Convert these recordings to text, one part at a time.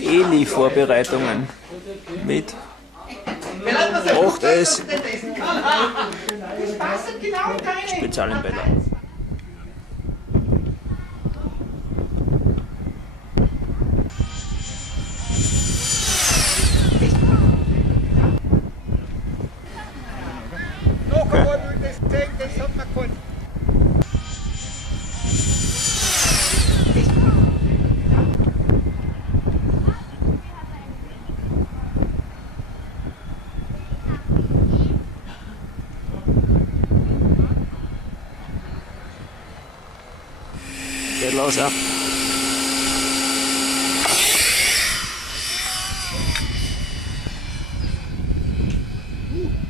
Eli-Vorbereitungen mit 8S speziellen Bäder. Geht los, ja.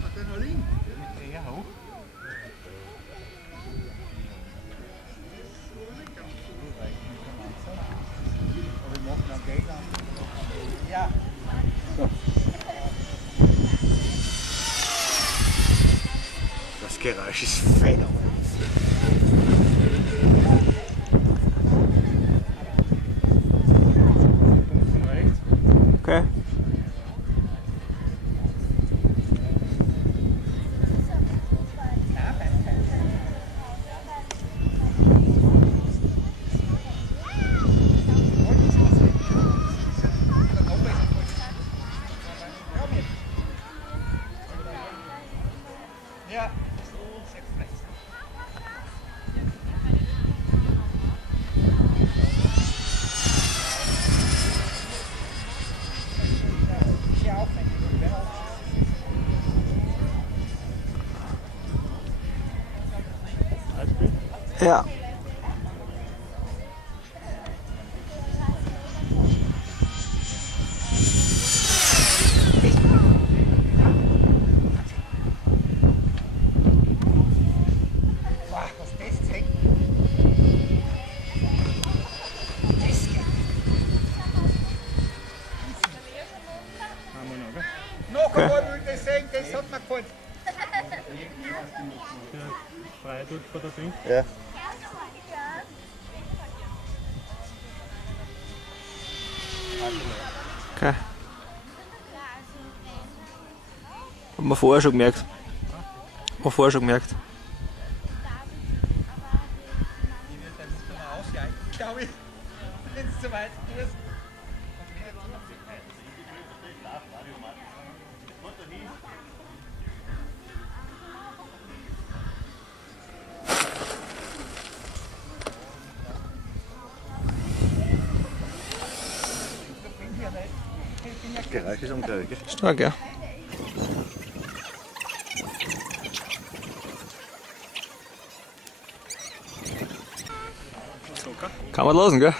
Adrenalin. Ja, hoch. Aber wir machen dann Geld an. Ja. Das Geräusch ist phänomenal. Okay. Ja. Ja. Wow, was das zeigt. Noch einmal will ich das sehen, das hat mir gefallen. Frei tut vor der Ding. Ja. Okay. Haben wir vorher schon gemerkt. Haben wir vorher schon gemerkt. Ich will das nicht mehr ausschalten, glaube ich. Wenn es zu weit ist. Geräusch ist unglaublich. Stark, ja. Kann man losen, gell?